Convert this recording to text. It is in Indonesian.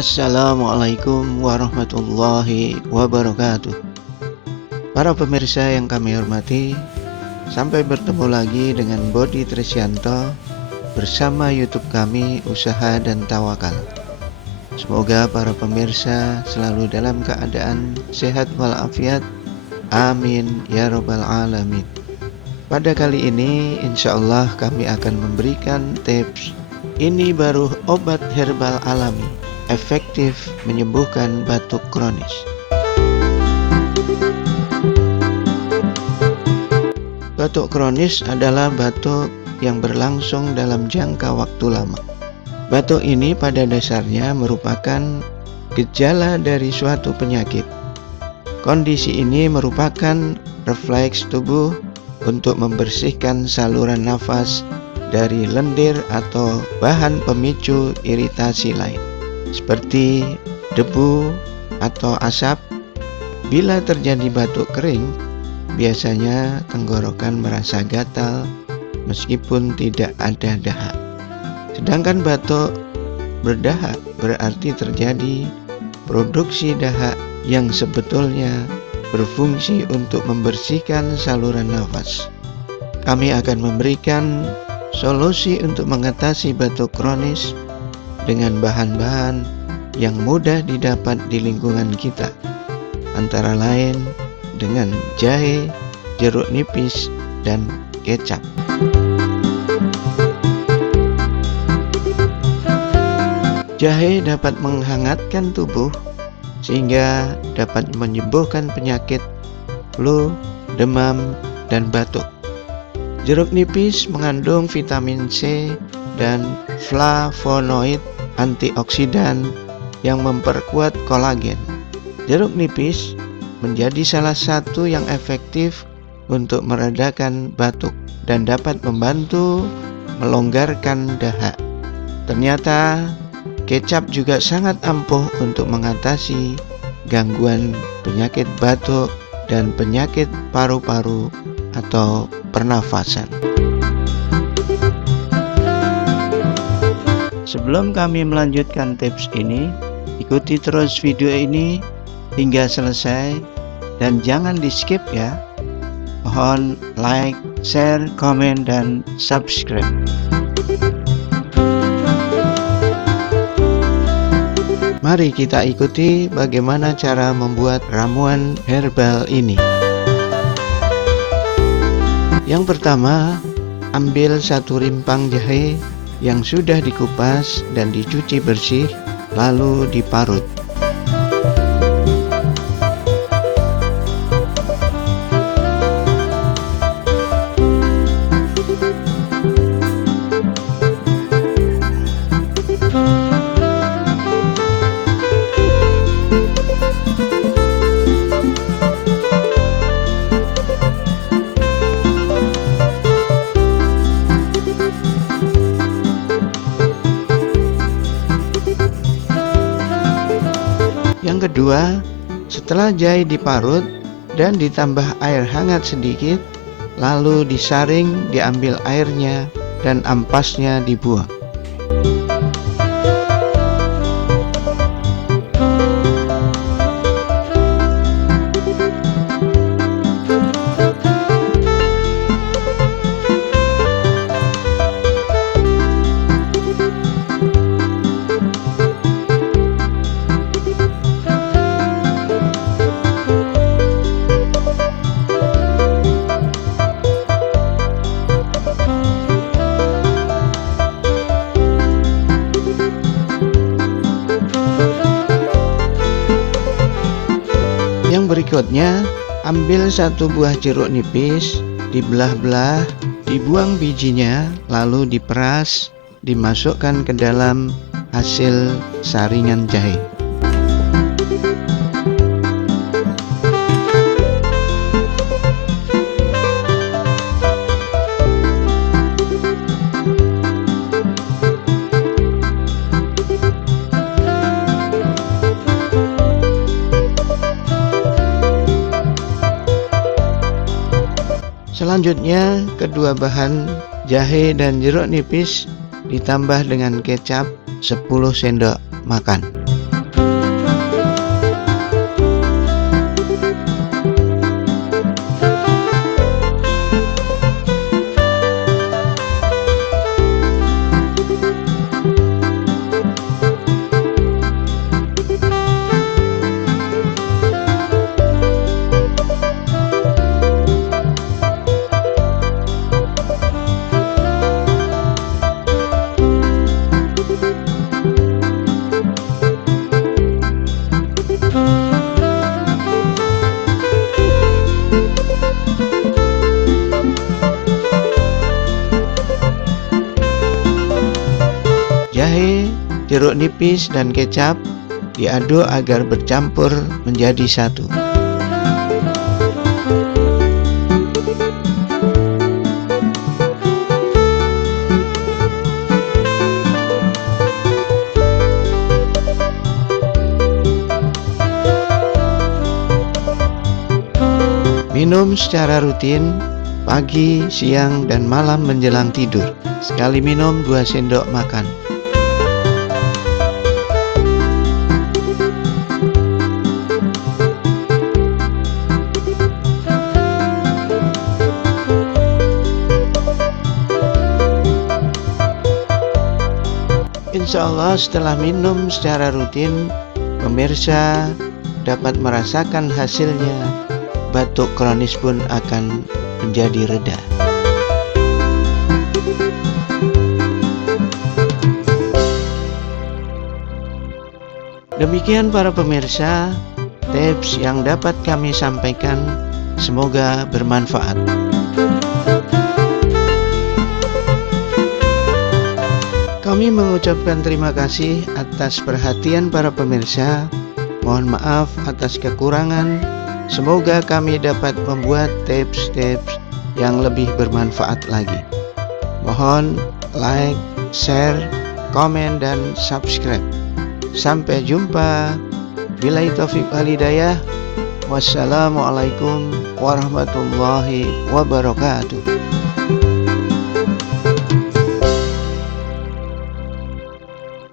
Assalamualaikum warahmatullahi wabarakatuh. Para pemirsa yang kami hormati, sampai bertemu lagi dengan Bodi Trisyanto bersama YouTube kami Usaha dan Tawakal. Semoga para pemirsa selalu dalam keadaan sehat walafiat. Amin ya robbal alamin. Pada kali ini insya Allah kami akan memberikan tips. Ini baru obat herbal alami, efektif menyembuhkan batuk kronis. Batuk kronis adalah batuk yang berlangsung dalam jangka waktu lama. Batuk ini pada dasarnya merupakan gejala dari suatu penyakit. Kondisi ini merupakan refleks tubuh untuk membersihkan saluran nafas dari lendir atau bahan pemicu iritasi lain, seperti debu atau asap. Bila terjadi batuk kering, biasanya tenggorokan merasa gatal meskipun tidak ada dahak. Sedangkan batuk berdahak berarti terjadi produksi dahak yang sebetulnya berfungsi untuk membersihkan saluran nafas. Kami akan memberikan solusi untuk mengatasi batuk kronis dengan bahan-bahan yang mudah didapat di lingkungan kita, antara lain dengan jahe, jeruk nipis, dan kecap. Jahe dapat menghangatkan tubuh sehingga dapat menyembuhkan penyakit flu, demam, dan batuk. Jeruk nipis mengandung vitamin C dan flavonoid antioksidan yang memperkuat kolagen. Jeruk nipis menjadi salah satu yang efektif untuk meredakan batuk dan dapat membantu melonggarkan dahak. Ternyata kecap juga sangat ampuh untuk mengatasi gangguan penyakit batuk dan penyakit paru-paru atau pernafasan. Sebelum kami melanjutkan tips ini, ikuti terus video ini hingga selesai dan jangan di skip ya. Mohon like, share, komen, dan subscribe. Mari kita ikuti bagaimana cara membuat ramuan herbal ini. Yang pertama, ambil satu rimpang jahe yang sudah dikupas dan dicuci bersih, lalu diparut. Yang kedua, setelah jahe diparut dan ditambah air hangat sedikit, lalu disaring, diambil airnya dan ampasnya dibuang. Yang berikutnya, ambil satu buah jeruk nipis, dibelah-belah, dibuang bijinya, lalu diperas, dimasukkan ke dalam hasil saringan jahe. Selanjutnya, kedua bahan jahe dan jeruk nipis ditambah dengan kecap 10 sendok makan. jeruk nipis dan kecap diaduk agar bercampur menjadi satu. Minum secara rutin pagi, siang, dan malam menjelang tidur. Sekali minum 2 sendok makan. Insya Allah setelah minum secara rutin, pemirsa dapat merasakan hasilnya. Batuk kronis pun akan menjadi reda. Demikian para pemirsa, tips yang dapat kami sampaikan, semoga bermanfaat. Kami mengucapkan terima kasih atas perhatian para pemirsa. Mohon maaf atas kekurangan. Semoga kami dapat membuat tips-tips yang lebih bermanfaat lagi. Mohon like, share, komen, dan subscribe. Sampai jumpa. Billahi taufiq wal hidayah. Wassalamualaikum warahmatullahi wabarakatuh.